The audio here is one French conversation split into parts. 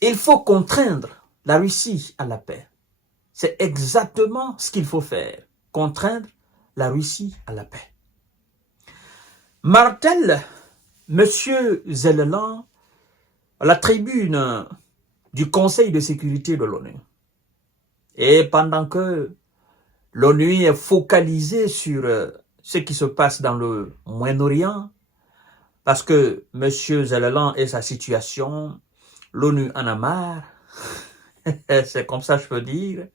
Il faut contraindre la Russie à la paix. C'est exactement ce qu'il faut faire. Contraindre la Russie à la paix. Martel, M. Zelensky, à la tribune du Conseil de sécurité de l'ONU. Et pendant que l'ONU est focalisée sur ce qui se passe dans le Moyen-Orient, parce que M. Zelensky et sa situation, l'ONU en a marre, c'est comme ça je peux dire,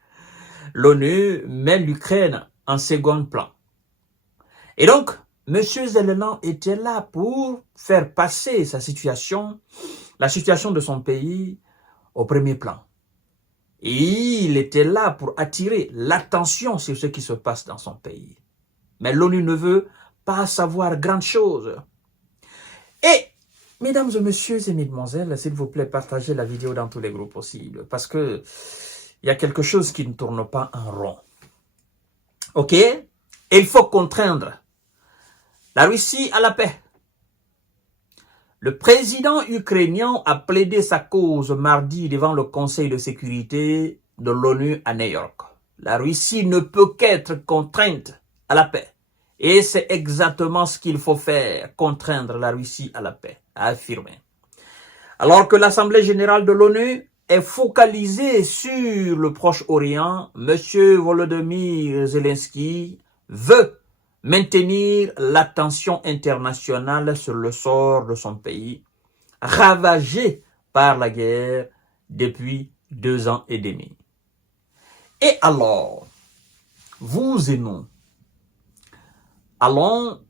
l'ONU met l'Ukraine en second plan. Et donc, M. Zelensky était là pour faire passer sa situation, la situation de son pays, au premier plan. Et il était là pour attirer l'attention sur ce qui se passe dans son pays. Mais l'ONU ne veut pas savoir grand chose. Et, mesdames et messieurs et mesdemoiselles, s'il vous plaît, partagez la vidéo dans tous les groupes possibles. Parce que il y a quelque chose qui ne tourne pas en rond. Ok? Et il faut contraindre la Russie à la paix. Le président ukrainien a plaidé sa cause mardi devant le Conseil de sécurité de l'ONU à New York. La Russie ne peut qu'être contrainte à la paix. Et c'est exactement ce qu'il faut faire, contraindre la Russie à la paix, a affirmé. Alors que l'Assemblée générale de l'ONU est focalisée sur le Proche-Orient, M. Volodymyr Zelensky veut maintenir l'attention internationale sur le sort de son pays, ravagé par la guerre depuis 2 ans et demi. Et alors, vous et nous, allons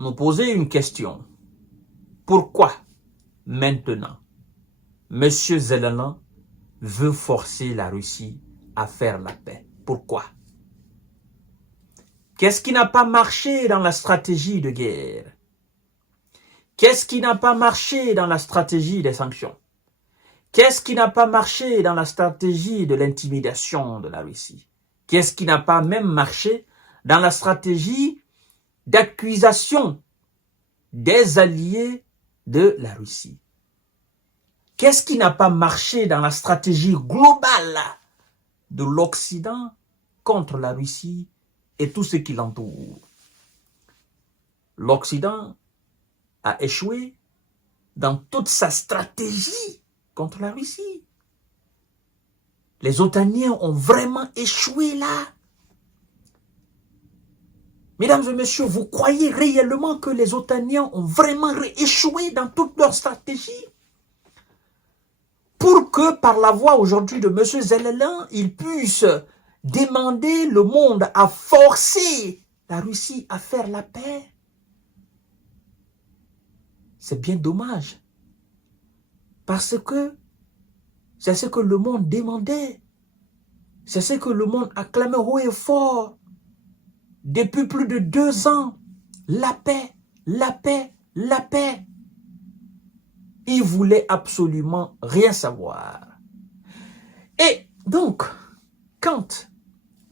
nous poser une question. Pourquoi maintenant M. Zelensky veut forcer la Russie à faire la paix? Pourquoi? Qu'est-ce qui n'a pas marché dans la stratégie de guerre? Qu'est-ce qui n'a pas marché dans la stratégie des sanctions? Qu'est-ce qui n'a pas marché dans la stratégie de l'intimidation de la Russie? Qu'est-ce qui n'a pas même marché dans la stratégie d'accusation des alliés de la Russie? Qu'est-ce qui n'a pas marché dans la stratégie globale de l'Occident contre la Russie et tout ce qui l'entoure? L'Occident a échoué dans toute sa stratégie contre la Russie. Les OTANiens ont vraiment échoué là. Mesdames et messieurs, vous croyez réellement que les OTANiens ont vraiment échoué dans toute leur stratégie? Pour que par la voix aujourd'hui de M. Zelensky, il puisse demander le monde à forcer la Russie à faire la paix. C'est bien dommage. Parce que c'est ce que le monde demandait. C'est ce que le monde acclamait haut et fort. Depuis plus de 2 ans, la paix, la paix, la paix. Il voulait absolument rien savoir. Et donc, quand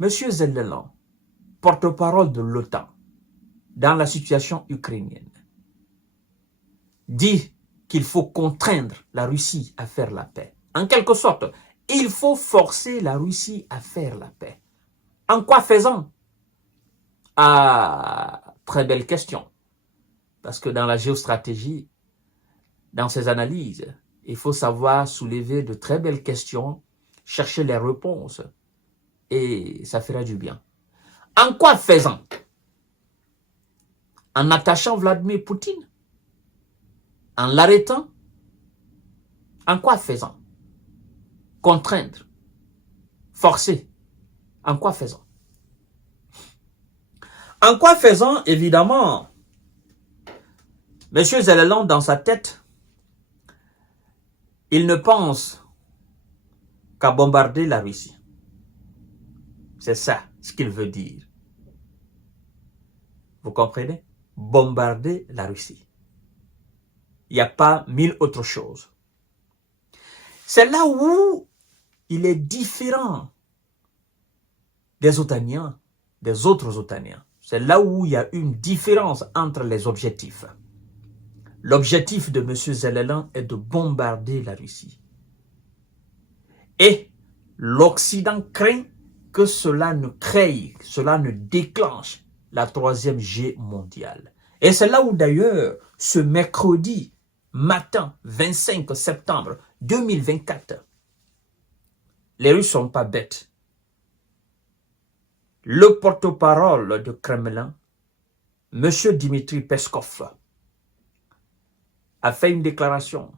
M. Zelensky, porte-parole de l'OTAN, dans la situation ukrainienne, dit qu'il faut contraindre la Russie à faire la paix. En quelque sorte, il faut forcer la Russie à faire la paix. En quoi faisant? Ah, très belle question. Parce que dans la géostratégie, dans ces analyses, il faut savoir soulever de très belles questions, chercher les réponses, et ça fera du bien. En quoi faisant? En attachant Vladimir Poutine? En l'arrêtant? En quoi faisant? Contraindre? Forcer? En quoi faisant? En quoi faisant, évidemment, M. Zelensky, dans sa tête, il ne pense qu'à bombarder la Russie. C'est ça ce qu'il veut dire. Vous comprenez? Bombarder la Russie. Il n'y a pas 1000 autres choses. C'est là où il est différent des OTANiens, des autres OTANiens. C'est là où il y a une différence entre les objectifs. L'objectif de M. Zelensky est de bombarder la Russie. Et l'Occident craint que cela ne déclenche la troisième guerre mondiale. Et c'est là où d'ailleurs, ce mercredi matin 25 septembre 2024, les Russes ne sont pas bêtes. Le porte-parole de Kremlin, M. Dmitri Peskov, a fait une déclaration.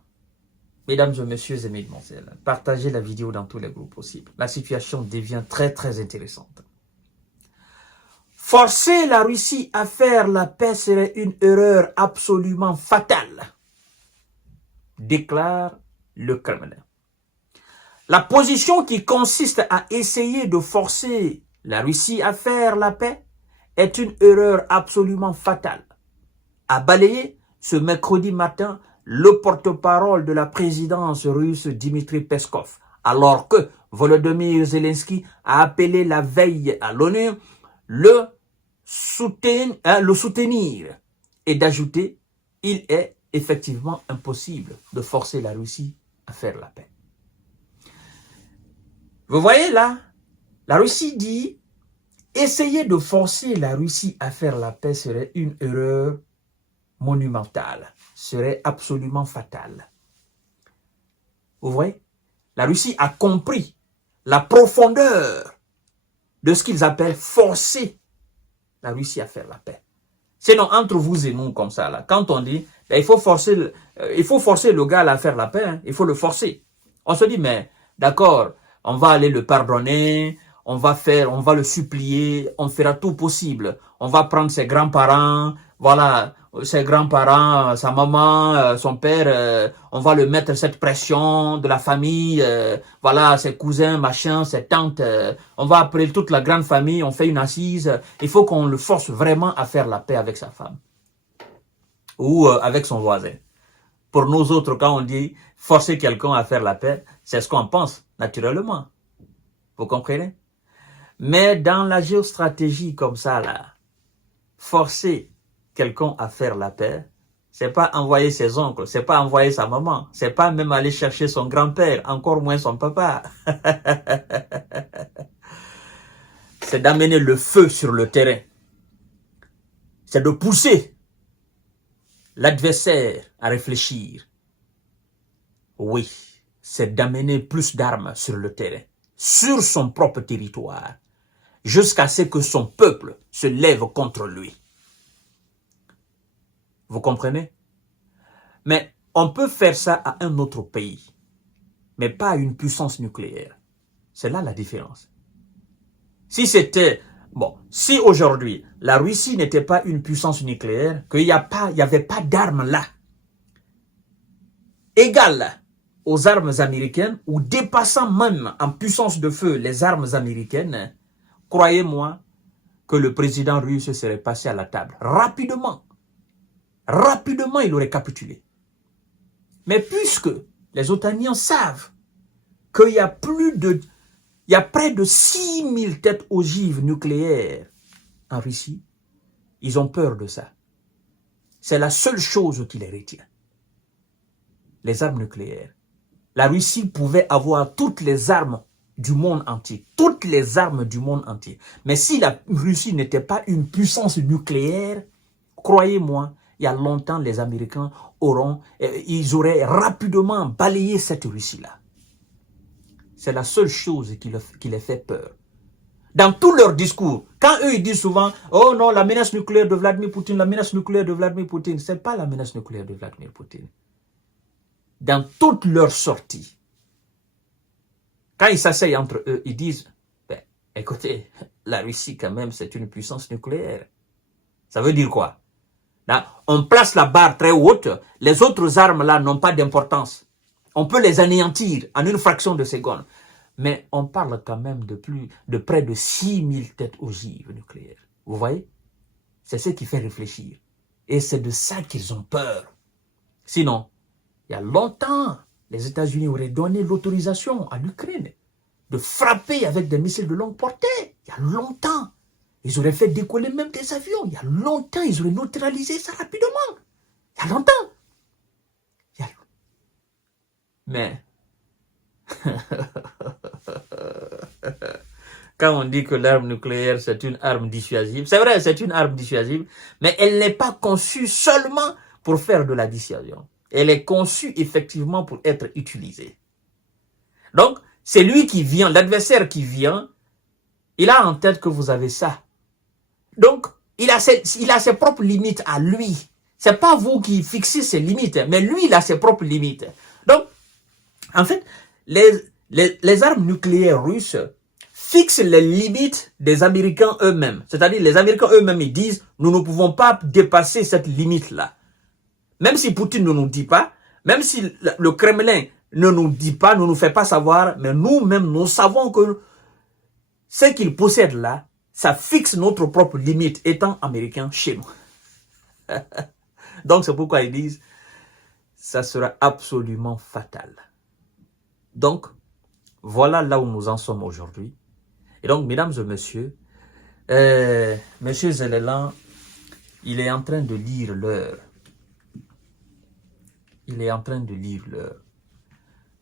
Mesdames et messieurs et mesdemoiselles, partagez la vidéo dans tous les groupes possibles. La situation devient très très intéressante. Forcer la Russie à faire la paix serait une erreur absolument fatale, déclare le Kremlin. La position qui consiste à essayer de forcer la Russie à faire la paix est une erreur absolument fatale, a balayé ce mercredi matin le porte-parole de la présidence russe Dmitri Peskov, alors que Volodymyr Zelensky a appelé la veille à l'ONU le soutenir et d'ajouter « Il est effectivement impossible de forcer la Russie à faire la paix ». Vous voyez là, la Russie dit « Essayer de forcer la Russie à faire la paix serait une erreur monumentale, serait absolument fatale. » Vous voyez, la Russie a compris la profondeur de ce qu'ils appellent forcer la Russie à faire la paix. Sinon, entre vous et nous, comme ça, là, quand on dit, ben, il faut forcer le gars à faire la paix, hein, il faut le forcer. On se dit, mais d'accord, on va aller le pardonner, on va le supplier, on fera tout possible. On va prendre ses grands-parents, voilà, ses grands-parents, sa maman, son père, on va le mettre cette pression de la famille, voilà, ses cousins, machin, ses tantes, on va appeler toute la grande famille, on fait une assise, il faut qu'on le force vraiment à faire la paix avec sa femme ou avec son voisin. Pour nous autres, quand on dit forcer quelqu'un à faire la paix, c'est ce qu'on pense, naturellement. Vous comprenez? Mais dans la géostratégie comme ça, là, forcer quelqu'un à faire la paix, c'est pas envoyer ses oncles, c'est pas envoyer sa maman, c'est pas même aller chercher son grand-père, encore moins son papa. C'est d'amener le feu sur le terrain. C'est de pousser l'adversaire à réfléchir. Oui, c'est d'amener plus d'armes sur le terrain, sur son propre territoire, jusqu'à ce que son peuple se lève contre lui. Vous comprenez? Mais on peut faire ça à un autre pays, mais pas à une puissance nucléaire. C'est là la différence. Si c'était, bon, si aujourd'hui, la Russie n'était pas une puissance nucléaire, qu'il n'y avait pas d'armes là, égales aux armes américaines, ou dépassant même en puissance de feu les armes américaines, croyez-moi que le président russe serait passé à la table. Rapidement. Rapidement, il aurait capitulé. Mais puisque les Otaniens savent qu'il y a près de 6000 têtes ogives nucléaires en Russie, ils ont peur de ça. C'est la seule chose qui les retient. Les armes nucléaires. La Russie pouvait avoir toutes les armes du monde entier. Toutes les armes du monde entier. Mais si la Russie n'était pas une puissance nucléaire, croyez-moi, il y a longtemps, les Américains ils auraient rapidement balayé cette Russie-là. C'est la seule chose qui les fait peur. Dans tous leurs discours, quand eux ils disent souvent « Oh non, la menace nucléaire de Vladimir Poutine, la menace nucléaire de Vladimir Poutine », ce n'est pas la menace nucléaire de Vladimir Poutine. Dans toutes leurs sorties, quand ils s'asseyent entre eux, ils disent ben, « Écoutez, la Russie quand même, c'est une puissance nucléaire. » Ça veut dire quoi? Là, on place la barre très haute, les autres armes là n'ont pas d'importance. On peut les anéantir en une fraction de seconde. Mais on parle quand même de près de 6000 têtes ogives nucléaires. Vous voyez? C'est ce qui fait réfléchir. Et c'est de ça qu'ils ont peur. Sinon, il y a longtemps, les États-Unis auraient donné l'autorisation à l'Ukraine de frapper avec des missiles de longue portée. Il y a longtemps. Ils auraient fait décoller même des avions. Il y a longtemps, ils auraient neutralisé ça rapidement. Il y a longtemps. Mais Quand on dit que l'arme nucléaire, c'est une arme dissuasive, c'est vrai, c'est une arme dissuasive, mais elle n'est pas conçue seulement pour faire de la dissuasion. Elle est conçue effectivement pour être utilisée. Donc, c'est lui qui vient, l'adversaire qui vient, il a en tête que vous avez ça. Donc, il a ses propres limites à lui. C'est pas vous qui fixez ses limites, mais lui, il a ses propres limites. Donc, en fait, les armes nucléaires russes fixent les limites des Américains eux-mêmes. C'est-à-dire, les Américains eux-mêmes, ils disent, nous ne pouvons pas dépasser cette limite-là. Même si Poutine ne nous dit pas, même si le Kremlin ne nous dit pas, ne nous fait pas savoir, mais nous-mêmes, nous savons que ce qu'ils possèdent là, ça fixe notre propre limite, étant américain chez nous. Donc, c'est pourquoi ils disent, ça sera absolument fatal. Donc, voilà là où nous en sommes aujourd'hui. Et donc, mesdames et messieurs, monsieur Zelensky, il est en train de lire l'heure. Il est en train de lire l'heure.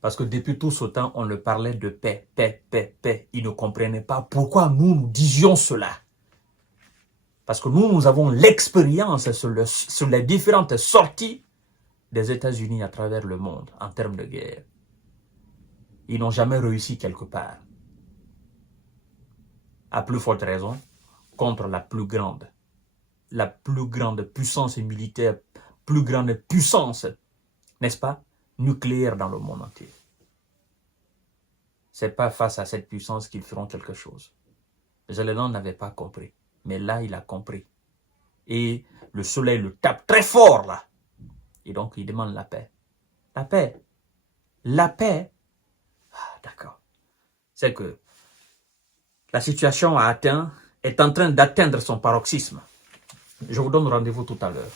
Parce que depuis tout ce temps, on le parlait de paix, paix, paix, paix. Il ne comprenait pas pourquoi nous disions cela. Parce que nous avons l'expérience sur les différentes sorties des États-Unis à travers le monde en termes de guerre. Ils n'ont jamais réussi quelque part. À plus forte raison, contre la plus grande puissance militaire, plus grande puissance, n'est-ce pas, nucléaire dans le monde entier. Ce n'est pas face à cette puissance qu'ils feront quelque chose. Zelensky n'avait pas compris, mais là, il a compris. Et le soleil le tape très fort, là. Et donc, il demande la paix. La paix. La paix. Ah, d'accord. C'est que la situation est en train d'atteindre son paroxysme. Je vous donne rendez-vous tout à l'heure.